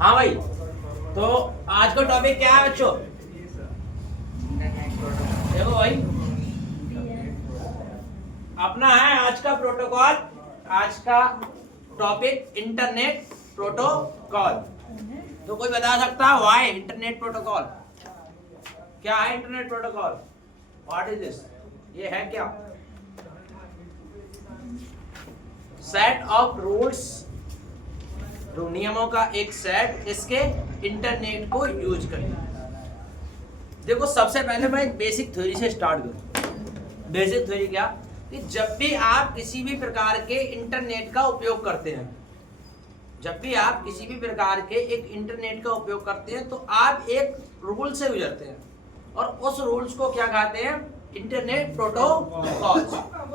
हाँ भाई, तो आज का टॉपिक क्या है बच्चों? देखो भाई, अपना है आज का प्रोटोकॉल। आज का टॉपिक इंटरनेट प्रोटोकॉल। तो कोई बता सकता है व्हाई इंटरनेट प्रोटोकॉल? क्या है internet protocol? What is this? ये है क्या? सेट ऑफ रूल्स, नियमों का एक सेट, इसके इंटरनेट को यूज करें। देखो, सबसे पहले मैं एक बेसिक थ्योरी से स्टार्ट करूं। बेसिक थ्योरी क्या? कि जब भी आप किसी भी प्रकार के इंटरनेट का उपयोग करते हैं, जब भी आप किसी भी प्रकार के एक इंटरनेट का उपयोग करते हैं, तो आप एक रूल से गुजरते हैं और उस रूल्स को क्या कहते हैं? Internet protocol.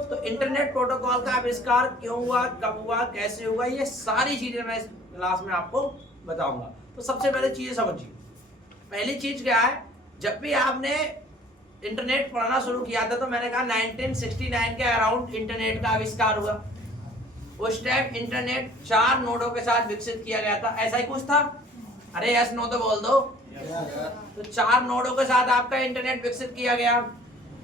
तो इंटरनेट प्रोटोकॉल का आविष्कार क्यों हुआ, कब हुआ, कैसे हुआ, ये सारी चीजें मैं इस क्लास में आपको बताऊंगा। तो सबसे पहले चीजें समझिए। पहली चीज क्या है? जब भी आपने इंटरनेट पढ़ना शुरू किया था, तो मैंने कहा 1969 के अराउंड इंटरनेट का आविष्कार हुआ। उस टाइम इंटरनेट 4 नोडों के साथ विकसित किया गया था। ऐसा ही कुछ था? अरे यस नो तो बोल दो। तो 4 नोडों के साथ आपका इंटरनेट विकसित किया गया,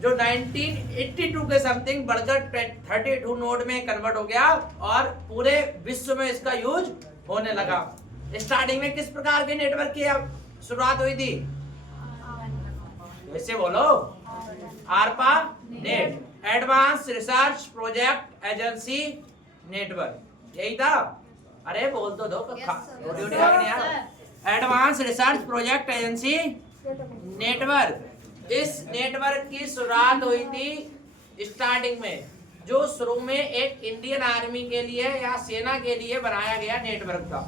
जो 1982 के समथिंग बढ़कर 32 नोड में कन्वर्ट हो गया और पूरे विश्व में इसका यूज होने लगा। स्टार्टिंग में किस प्रकार के नेटवर्क की शुरुआत हुई थी? वैसे बोलो, आरपा net, advance research project agency network, यही था। अरे बोल तो दो, advance research project agency network. इस नेटवर्क की शुरुआत हुई थी स्टार्टिंग में, जो शुरू में एक इंडियन आर्मी के लिए या सेना के लिए बनाया गया नेटवर्क था।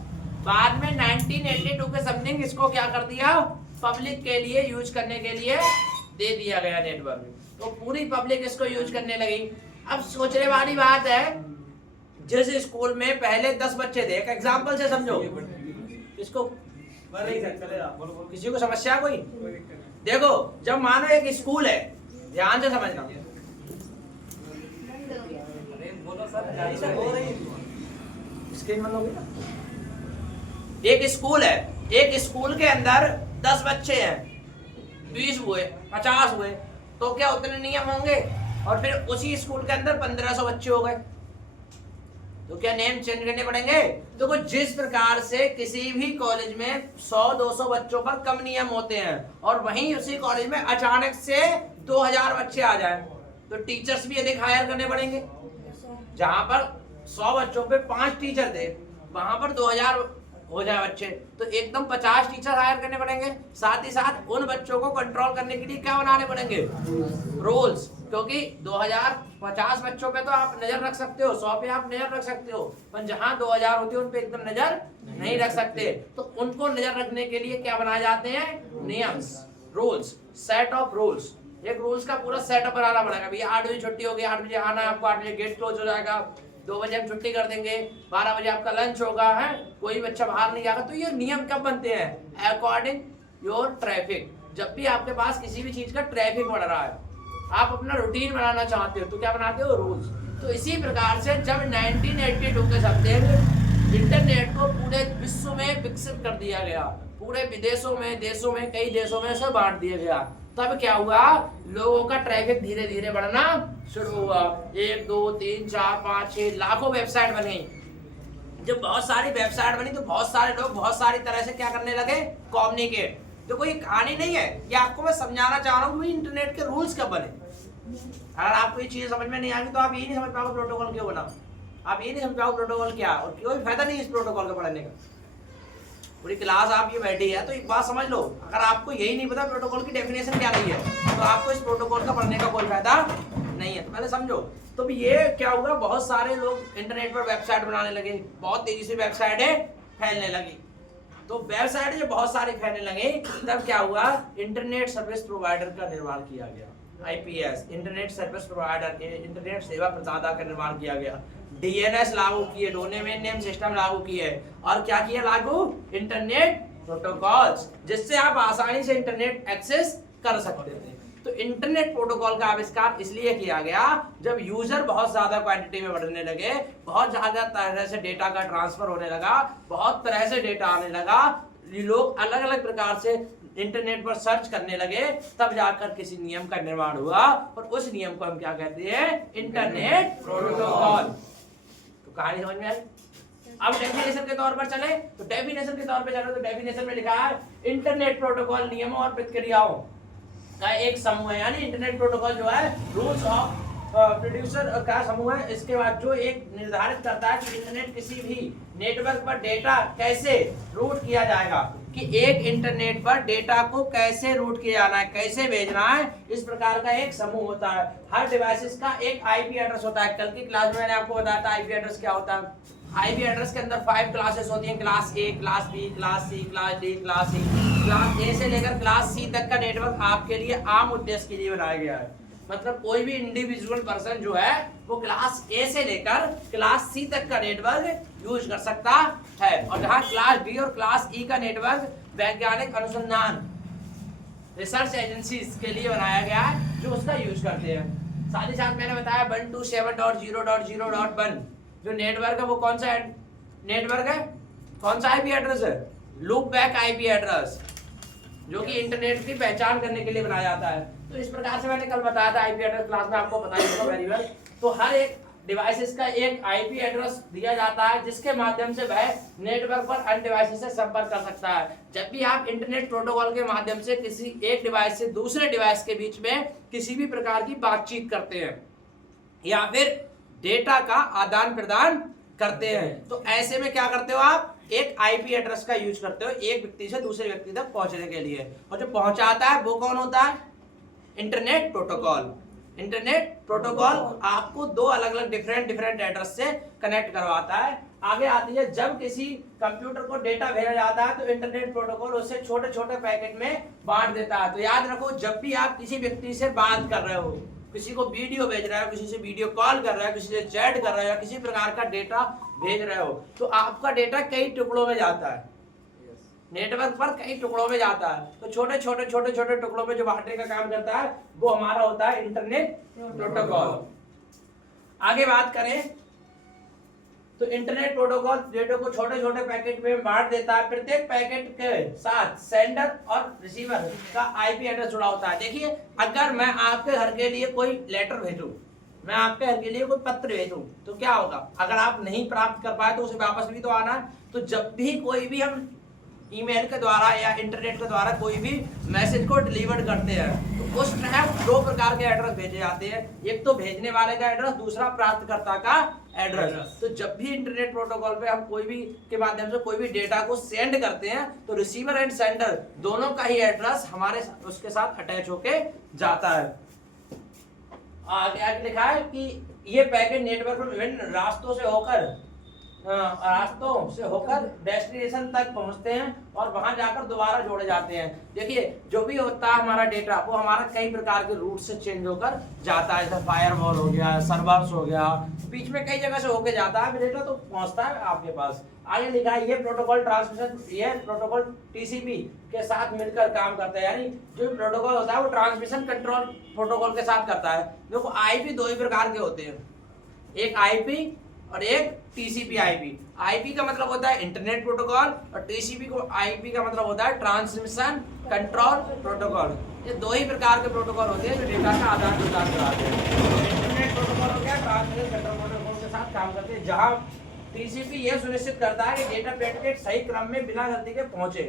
बाद में 1982 के समथिंग इसको क्या कर दिया? पब्लिक के लिए यूज करने के लिए दे दिया गया नेटवर्क। तो पूरी पब्लिक इसको यूज करने लगी। अब सोचने वाली बात है, जिस स्कूल में पहले 10 बच्चे थे, एक एग्जाम्पल से समझो इसको, किसी को समस्या कोई? देखो, जब मानो एक स्कूल है, ध्यान से समझना, स्क्रीन बंद हो गई ना? एक स्कूल है, एक स्कूल के अंदर 10 बच्चे हैं, 20 हुए, 50 हुए, तो क्या उतने नियम होंगे? और फिर उसी स्कूल के अंदर 1500 बच्चे हो गए, तो क्या नेम चेंज करने पड़ेंगे? तो जिस प्रकार से किसी भी कॉलेज में 100-200 बच्चों पर कम नियम होते हैं, और वहीं उसी कॉलेज में अचानक से 2000 बच्चे आ जाए, तो टीचर्स भी अधिक हायर करने पड़ेंगे। जहां पर 100 बच्चों पे 5 टीचर थे, वहां पर 2000 हो जाए बच्चे, तो एकदम 50 टीचर हायर करने पड़ेंगे। साथ ही साथ उन बच्चों को कंट्रोल करने के लिए क्या बनाने पड़ेंगे? रूल्स। क्योंकि 2050 बच्चों पे तो आप नजर रख सकते हो, 100 पे आप नजर रख सकते हो, पर जहां 2000 होते हैं उन पे एकदम नजर नहीं रख सकते। तो उनको नजर रखने के लिए क्या बनाए जाते हैं? नियम्स, रूल्स, सेट ऑफ रूल्स। एक रूल्स का पूरा सेटअप बनाना पड़ेगा। भैया 8 बजे छुट्टी होगी, 8 बजे आना है आपको, 8 बजे गेट क्लोज हो जाएगा, 2 बजे हम छुट्टी कर देंगे, 12 बजे आपका लंच होगा, है कोई बच्चा बाहर नहीं जाएगा। तो ये नियम कब बनते हैं? According your traffic. जब भी आपके पास किसी भी चीज का ट्रैफिक बढ़ रहा है, आप अपना रूटीन बनाना चाहते हो, तो क्या बनाते हो? रूल्स। तो इसी प्रकार से जब 1982 के समथिंग इंटरनेट को पूरे विश्व में विकसित कर दिया गया, पूरे विदेशों में, देशों में, कई देशों में से बांट दिया गया, तब क्या हुआ? लोगों का ट्रैफिक धीरे धीरे बढ़ना शुरू हुआ। 1, 2, 3, 4, 5, 6 लाखों वेबसाइट बनी। जब बहुत सारी वेबसाइट बनी, तो बहुत सारे लोग बहुत सारी तरह से क्या करने लगे? कम्युनिकेट। तो कोई कहानी नहीं है, ये आपको मैं समझाना चाह रहा हूँ इंटरनेट के रूल्स कब बने। अगर आपको ये चीज समझ में नहीं आएगी, तो आप ये नहीं समझ पाओगे प्रोटोकॉल क्यों बना, आप ये नहीं समझ पाओगे प्रोटोकॉल क्या, और कोई फायदा नहीं इस प्रोटोकॉल का पढ़ने का। पूरी क्लास आप ये बैठी है, तो एक बात समझ लो, अगर आपको यही नहीं पता प्रोटोकॉल की डेफिनेशन क्या रही है, तो आपको इस प्रोटोकॉल का पढ़ने का कोई फायदा नहीं है। तो पहले समझो। तो ये क्या हुआ? बहुत सारे लोग इंटरनेट पर वेबसाइट बनाने लगे, बहुत तेजी से वेबसाइटें फैलने लगी। तो वेबसाइट जब बहुत सारी फैलने लगी, तब क्या हुआ? इंटरनेट सर्विस प्रोवाइडर का निर्माण किया गया। IPS, इंटरनेट सर्विस प्रोवाइडर के, इंटरनेट सेवा प्रदाता का निर्माण किया गया। DNS लागू किए, डोमेन नेम सिस्टम लागू किए, और क्या किया लागू? इंटरनेट प्रोटोकॉल्स, जिससे आप आसानी से इंटरनेट एक्सेस कर सकते थे। तो इंटरनेट प्रोटोकॉल का आविष्कार इसलिए किया गया जब यूजर बहुत ज्यादा क्वांटिटी में बढ़ने लगे, बहुत ज्यादा तरह से डेटा का ट्रांसफर होने लगा, बहुत तरह से डेटा आने लगा, लोग अलग अलग प्रकार से इंटरनेट पर सर्च करने लगे, तब जाकर किसी नियम का निर्माण हुआ और उस नियम को हम क्या कहते हैं? Internet protocol. तो कहानी समझ में आई? अब डेफिनेशन के तौर पर चले तो डेफिनेशन के तौर पर चले तो डेफिनेशन में लिखा है इंटरनेट प्रोटोकॉल नियमों और प्रक्रियाओं का एक समूह है। यानी इंटरनेट प्रोटोकॉल जो है रूल्स ऑफ प्रोड्यूसर का समूह है। इसके बाद जो एक निर्धारित करता है कि इंटरनेट किसी भी नेटवर्क पर डेटा कैसे रूट किया जाएगा, कि एक इंटरनेट पर डेटा को कैसे रूट किया जाना है, कैसे भेजना है, इस प्रकार का एक समूह होता है। हर डिवाइसेस का एक आईपी एड्रेस होता है। कल की क्लास में मैंने आपको बताया था आईपी एड्रेस क्या होता है। आईपी एड्रेस के अंदर 5 क्लासेस होती हैं, class A, class B, class C, class D, class C. Class A से लेकर क्लास सी तक का नेटवर्क आपके लिए आम उद्देश्य के लिए बनाया गया है। मतलब कोई भी इंडिविजुअल पर्सन जो है वो क्लास ए से लेकर क्लास सी तक का नेटवर्क यूज कर सकता है, और जहां क्लास डी और क्लास ई का नेटवर्क वैज्ञानिक अनुसंधान रिसर्च एजेंसीज के लिए बनाया गया है जो उसका यूज करते हैं। साथ ही साथ मैंने बताया 127.0.0.1 जो नेटवर्क है वो कौन सा नेटवर्क है, कौन सा आईपी एड्रेस है? लूप बैक आईपी एड्रेस, जो कि इंटरनेट की पहचान करने के लिए बनाया जाता है। तो इस प्रकार से मैंने कल बताया था आईपी एड्रेस क्लास में, आपको बताया होगा वेरी वेल। तो हर एक डिवाइसेस का एक आईपी एड्रेस दिया जाता है जिसके माध्यम से वह नेटवर्क पर अन्य डिवाइसेस से संपर्क कर सकता है। जब भी आप इंटरनेट प्रोटोकॉल के माध्यम से किसी एक डिवाइस से दूसरे डिवाइस के बीच में किसी भी प्रकार की बातचीत करते हैं या फिर डेटा का आदान प्रदान करते हैं, तो ऐसे में क्या करते हो आप? एक आईपी एड्रेस का यूज करते हो एक व्यक्ति से दूसरे व्यक्ति तक पहुंचने के लिए, और जो पहुंचाता है वो कौन होता है? Internet protocol. इंटरनेट प्रोटोकॉल आपको दो अलग अलग डिफरेंट एड्रेस से कनेक्ट करवाता है। आगे आती है जब किसी कंप्यूटर को डेटा भेजा जाता है तो इंटरनेट प्रोटोकॉल उसे छोटे छोटे पैकेट में बांट देता है। तो याद रखो, जब भी आप किसी व्यक्ति से बात कर रहे हो, किसी को वीडियो भेज रहे हो, किसी से वीडियो कॉल कर रहे हो, किसी से चैट कर रहे हो, या किसी प्रकार का डेटा भेज रहे हो, तो आपका डेटा कई टुकड़ों में जाता है, नेटवर्क पर कई टुकड़ों में जाता है। तो छोटे छोटे टुकड़ों में जो बांटने का काम करता है वो हमारा होता है इंटरनेट प्रोटोकॉल। आगे बात करें तो इंटरनेट प्रोटोकॉल डेटा को छोटे छोटे पैकेट में बांट देता है। प्रत्येक पैकेट के साथ सेंडर और रिसीवर का आईपी एड्रेस जुड़ा होता है। देखिए, अगर मैं आपके घर के लिए कोई लेटर भेजूं, मैं आपके घर के लिए कोई पत्र भेजूं, तो क्या होगा? अगर आप नहीं प्राप्त कर पाए तो उसे वापस भी तो आना है। तो जब भी कोई भी हम ईमेल के द्वारा या इंटरनेट के द्वारा कोई भी मैसेज को डिलीवर करते हैं तो उस टाइम दो प्रकार के एड्रेस भेजे जाते हैं, एक तो भेजने वाले का एड्रेस, दूसरा प्राप्तकर्ता का एड्रेस। तो जब भी इंटरनेट प्रोटोकॉल पे हम कोई भी के माध्यम से कोई भी डेटा को सेंड करते हैं तो रिसीवर एंड सेंडर दोनों का ही एड्रेस हमारे उसके साथ अटैच होके जाता है। आगे लिखा है कि ये पैकेट नेटवर्क पर विभिन्न रास्तों से होकर डेस्टिनेशन तक पहुंचते हैं और वहां जाकर दोबारा जोड़े जाते हैं। देखिए, जो भी होता है हमारा डेटा वो हमारा कई प्रकार के रूट से चेंज होकर जाता है, जैसे फायरवॉल हो गया, सर्वर्स हो गया, बीच में कई जगह से होके जाता है, डेटा तो पहुंचता है आपके पास। आगे लिखा है ये प्रोटोकॉल ट्रांसमिशन, ये प्रोटोकॉल टीसीपी के साथ मिलकर काम करता है। यानी जो प्रोटोकॉल होता है वो ट्रांसमिशन कंट्रोल प्रोटोकॉल के साथ करता है। देखो, आईपी दो ही प्रकार के होते हैं, एक आईपी और एक टीसीपी आईपी। आईपी का मतलब होता है इंटरनेट प्रोटोकॉल और टीसीपी को आईपी का मतलब होता है ट्रांसमिशन कंट्रोल प्रोटोकॉल। ये दो ही प्रकार के प्रोटोकॉल होते हैं जो डेटा का आदान प्रदान कराते हैं। इंटरनेट प्रोटोकॉल हो गया ट्रांसमिशन कंट्रोल प्रोटोकॉल के साथ काम करते हैं, जहां टीसीपी ये सुनिश्चित करता है कि डेटा पैकेट सही क्रम में बिना गलती के पहुंचे।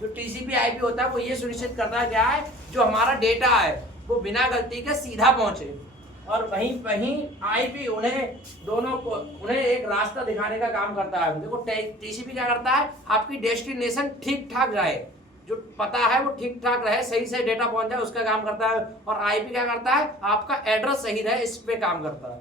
जो टीसीपी आईपी होता है वो ये सुनिश्चित करता है क्या है, जो हमारा डेटा है वो बिना गलती के सीधा पहुंचे, और वहीं आईपी उन्हें एक रास्ता दिखाने का काम करता है। देखो, टीसीपी क्या करता है, आपकी डेस्टिनेशन ठीक ठाक रहे, जो पता है वो ठीक ठाक रहे, सही से डेटा पहुंच जाए, उसका काम करता है। और आईपी क्या करता है, आपका एड्रेस सही रहे, इस पे काम करता है।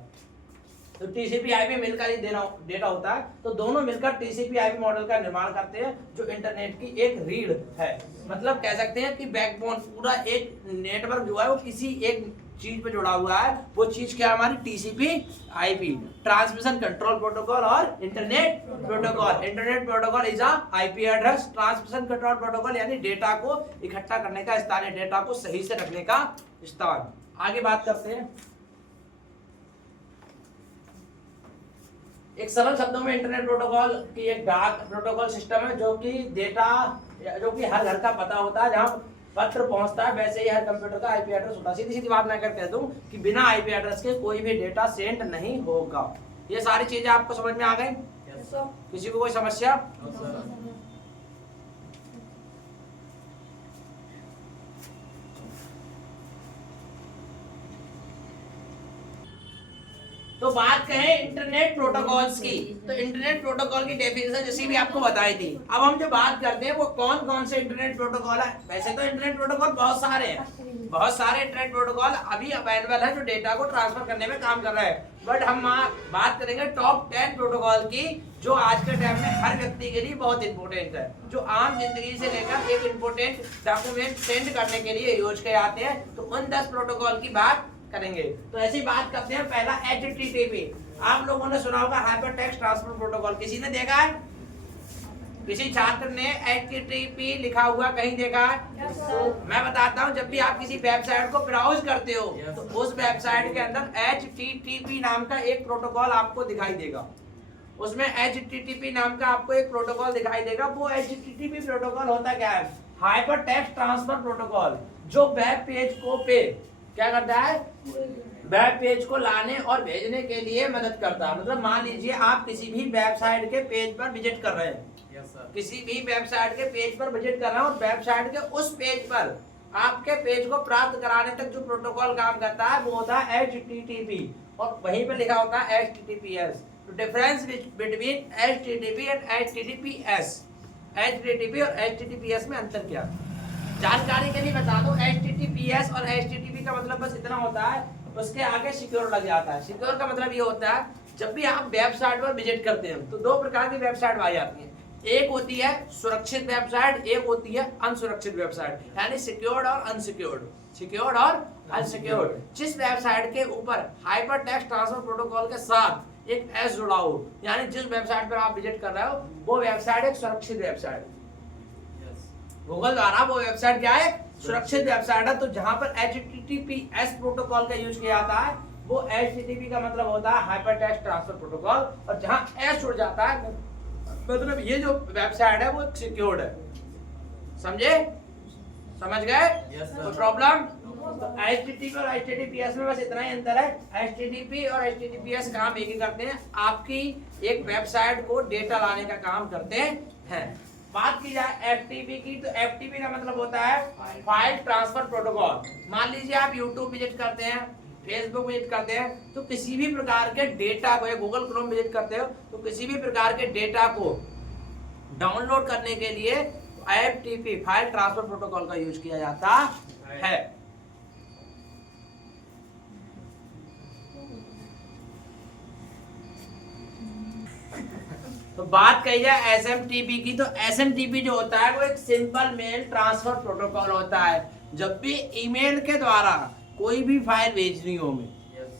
तो टीसीपी आईपी मिलकर ही डेटा होता है। तो दोनों मिलकर टीसीपी आईपी मॉडल का निर्माण करते हैं जो इंटरनेट की एक रीढ़ है। मतलब कह सकते हैं कि बैकबोन, पूरा एक नेटवर्क जो है वो किसी एक चीज पे जुड़ा हुआ है, वो चीज क्या है हमारी TCP IP, transmission control protocol और internet protocol. Internet protocol is a IP address, transmission control protocol यानी डेटा को इकट्ठा करने का स्थान, डेटा को सही से रखने का स्थान। आगे बात करते हैं, एक सरल शब्दों में इंटरनेट प्रोटोकॉल की एक डाक प्रोटोकॉल सिस्टम है जो कि हर घर का पता होता है, जहां पत्र पहुंचता है वैसे ही हर कंप्यूटर का आईपी एड्रेस होता है। सीधी सीधी बात मैं अगर कह दूं कि बिना आईपी एड्रेस के कोई भी डेटा सेंड नहीं होगा। ये सारी चीजें आपको समझ में आ गई? किसी को कोई समस्या? तो बात करें इंटरनेट प्रोटोकॉल्स की, तो इंटरनेट प्रोटोकॉल की डेफिनेशन जैसी भी आपको बताई थी। अब हम जो बात करते हैं वो कौन कौन से इंटरनेट प्रोटोकॉल है। वैसे तो इंटरनेट प्रोटोकॉल बहुत सारे हैं, बहुत सारे इंटरनेट प्रोटोकॉल अभी अवेलेबल है जो डेटा को ट्रांसफर करने में काम कर रहे हैं, बट हम बात करेंगे टॉप 10 प्रोटोकॉल की जो आज के टाइम में हर व्यक्ति के लिए बहुत इंपॉर्टेंट है, जो आम जिंदगी से लेकर एक इंपॉर्टेंट डॉक्यूमेंट सेंड करने के लिए यूज किए जाते हैं। तो उन 10 प्रोटोकॉल की बात करेंगे। तो ऐसी बात करते हैं, पहला HTTP। आप लोगों ने सुना होगा हाइपर टेक्स्ट ट्रांसफर प्रोटोकॉल, किसी ने देखा है? किसी छात्र ने HTTP लिखा हुआ कहीं देखा है? मैं बताता हूं, जब भी आप किसी वेबसाइट को ब्राउज करते हो तो उस वेबसाइट के अंदर HTTP नाम का एक प्रोटोकॉल आपको दिखाई देगा, उसमें HTTP नाम का आपको एक प्रोटोकॉल दिखाई देगा। वो HTTP प्रोटोकॉल होता क्या है? हाइपर टेक्स्ट ट्रांसफर प्रोटोकॉल, जो वेब पेज को क्या करता है? वेब पेज को लाने और भेजने के लिए मदद करता है। मतलब मान लीजिए आप किसी भी वेबसाइट के पेज पर विजिट कर रहे हैं, किसी भी वेबसाइट के पेज पर विजिट कर रहे हैं और वेबसाइट के उस पेज पर आपके पेज को प्राप्त कराने तक जो प्रोटोकॉल काम करता है वो होता है HTTP, और वहीं पर लिखा होता है HTTPS। तो difference between HTTP and HTTPS, HTTP और HTTPS में अंतर क्या? जानकारी के लिए बता दो, HTTPS और HTTP का मतलब बस इतना होता है, उसके आगे सिक्योर लग जाता है। सिक्योर का मतलब ये होता है, जब भी आप वेबसाइट पर विजिट करते हैं तो दो प्रकार की वेबसाइट पाई जाती है, एक होती है सुरक्षित वेबसाइट, एक होती है अनसुरक्षित वेबसाइट, यानी सिक्योर्ड और अनसिक्योर्ड, सिक्योर्ड और अनसिक्योर्ड। जिस वेबसाइट के ऊपर हाइपर टेक्स्ट ट्रांसफर प्रोटोकॉल के साथ एक S जुड़ा हो, यानी जिस वेबसाइट पर आप विजिट कर रहे हो वो वेबसाइट एक सुरक्षित वेबसाइट, गूगल द्वारा वो वेबसाइट क्या है? सुरक्षित वेबसाइट है। तो जहां पर HTTPS प्रोटोकॉल का यूज किया जाता है वो HTTP का मतलब होता है हाइपर टेक्स्ट ट्रांसफर प्रोटोकॉल, और जहां S जुड़ जाता है मतलब ये जो वेबसाइट है वो सिक्योर्ड है। समझे? समझ गए? तो प्रॉब्लम? तो HTTP और HTTPS में बस इतना ही अंतर है। HTTP और HTTPS काम एक ही करते हैं, आपकी एक वेबसाइट को डेटा लाने का काम करते हैं। बात की जाए FTP की, तो FTP का मतलब होता है फाइल ट्रांसफर प्रोटोकॉल। मान लीजिए आप YouTube विजिट करते हैं, Facebook विजिट करते हैं, तो किसी भी प्रकार के डेटा को, या गूगल क्रोम विजिट करते हो तो किसी भी प्रकार के डेटा को डाउनलोड करने के लिए FTP फाइल ट्रांसफर प्रोटोकॉल का यूज किया जाता है। तो बात कही जाए SMTP की, तो SMTP जो होता है वो एक सिंपल मेल ट्रांसफर प्रोटोकॉल होता है। जब भी ईमेल के द्वारा कोई भी फाइल भेजनी हो,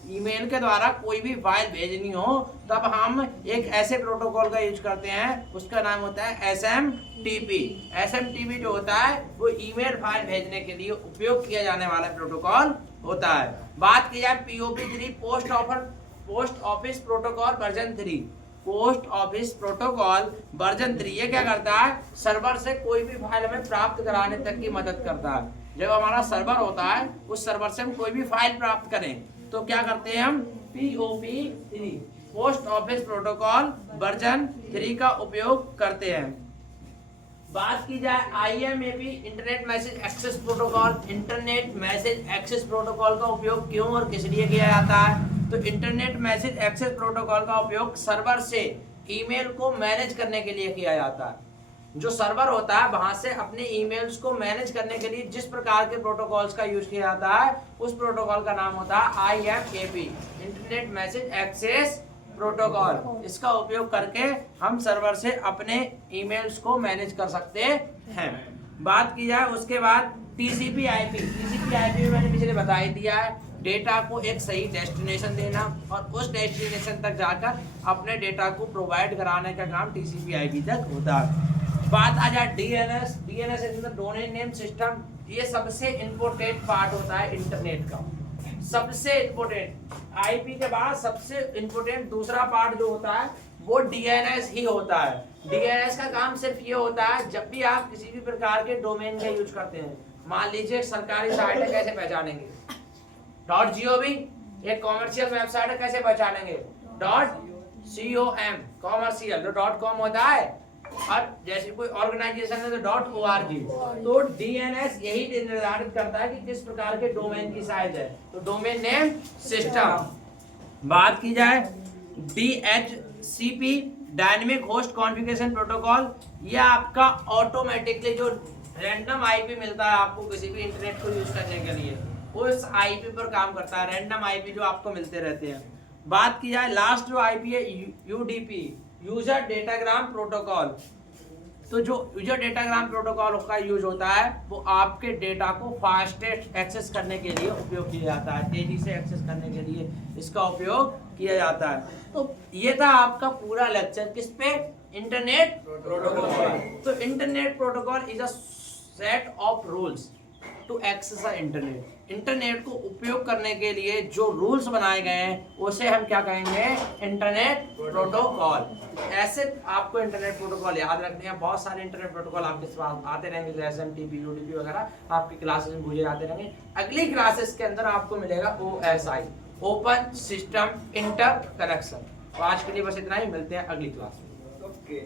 ईमेल के द्वारा कोई भी फाइल भेजनी हो, तब हम एक ऐसे प्रोटोकॉल का यूज करते हैं, उसका नाम होता है SMTP। SMTP जो होता है वो ईमेल फाइल भेजने के लिए उपयोग किया जाने वाला प्रोटोकॉल होता है। बात की जाए POP3, post office protocol version 3, post office protocol version 3, ये क्या करता है? सर्वर से कोई भी फाइल हमें प्राप्त कराने तक की मदद करता है। जब हमारा सर्वर होता है, उस सर्वर से हम कोई भी फाइल प्राप्त करें तो क्या करते हैं हम? POP3, post office protocol version 3 का उपयोग करते हैं। बात की जाए IMAP, internet message access protocol. Internet message access protocol का उपयोग क्यों और किस लिए किया जाता है? तो इंटरनेट मैसेज एक्सेस प्रोटोकॉल का उपयोग सर्वर से ईमेल को मैनेज करने के लिए किया जाता है। जो सर्वर होता है वहां से अपने ईमेल्स को मैनेज करने के लिए जिस प्रकार के प्रोटोकॉल्स का यूज किया जाता है उस प्रोटोकॉल का नाम होता है IMAP, internet message access protocol. इसका उपयोग करके हम सर्वर से अपने ईमेल्स को मैनेज कर सकते हैं। बात की जाए उसके बाद TCP/IP, TCP/IP में मैंने पिछले बता ही दिया है। डेटा को एक सही डेस्टिनेशन देना और उस डेस्टिनेशन तक जाकर अपने डेटा को प्रोवाइड कराने का काम टीसीपी/आईपी तक होता है। बात आ जाए DNS. DNS is the domain name system. ये सबसे इम्पोर्टेंट पार्ट होता है इंटरनेट का, सबसे इम्पोर्टेंट। आईपी के बाद सबसे इम्पोर्टेंट दूसरा पार्ट जो होता है वो डीएनएस ही होता है। डीएनएस का काम सिर्फ ये होता है, जब भी आप किसी भी प्रकार के डोमेन का यूज करते हैं, मान लीजिए सरकारी साइट है, कैसे पहचानेंगे? .gov एक कॉमर्शियल वेबसाइट है, कैसे पहचानेंगे? .com कॉमर्शियल, जो .com होता है, और जैसे कोई ऑर्गेनाइजेशन है तो .org। तो डीएनएस यही निर्धारित करता है कि किस प्रकार के डोमेन की साइज है, तो डोमेन नेम सिस्टम। बात की जाए DHCP dynamic host configuration protocol, ये आपका ऑटोमेटिकली जो रैंडम आईपी मिलता है आपको किसी भी इंटरनेट को यूज करने के लिए, उस आईपी पर काम करता है, रैंडम आईपी जो आपको मिलते रहते हैं। बात की जाए लास्ट जो आईपी है यूडीपी, यूजर डेटाग्राम प्रोटोकॉल, तो जो यूजर डेटाग्राम प्रोटोकॉल का यूज होता है वो आपके डेटा को फास्टेस्ट एक्सेस करने के लिए उपयोग किया जाता है, तेजी से एक्सेस करने के लिए इसका उपयोग किया जाता है। तो ये था आपका पूरा लेक्चर किस पे? Internet protocol. तो internet protocol is a set of rules to access internet. Internet को उपयोग करने के लिए जो रूल्स बनाए गए हैं उसे हम क्या कहेंगे? Internet protocol. ऐसे आपको इंटरनेट प्रोटोकॉल याद रखने हैं। बहुत सारे इंटरनेट प्रोटोकॉल आपके पास आते रहेंगे, जैसे एसएमटीपी, यूडीपी वगैरह आपकी क्लासेस में मुझे आते रहेंगे। अगली क्लासेस के अंदर आपको मिलेगा OSI, ओपन सिस्टम इंटरकनेक्शन। तो आज के लिए बस इतना ही, मिलते हैं अगली क्लास में। ओके।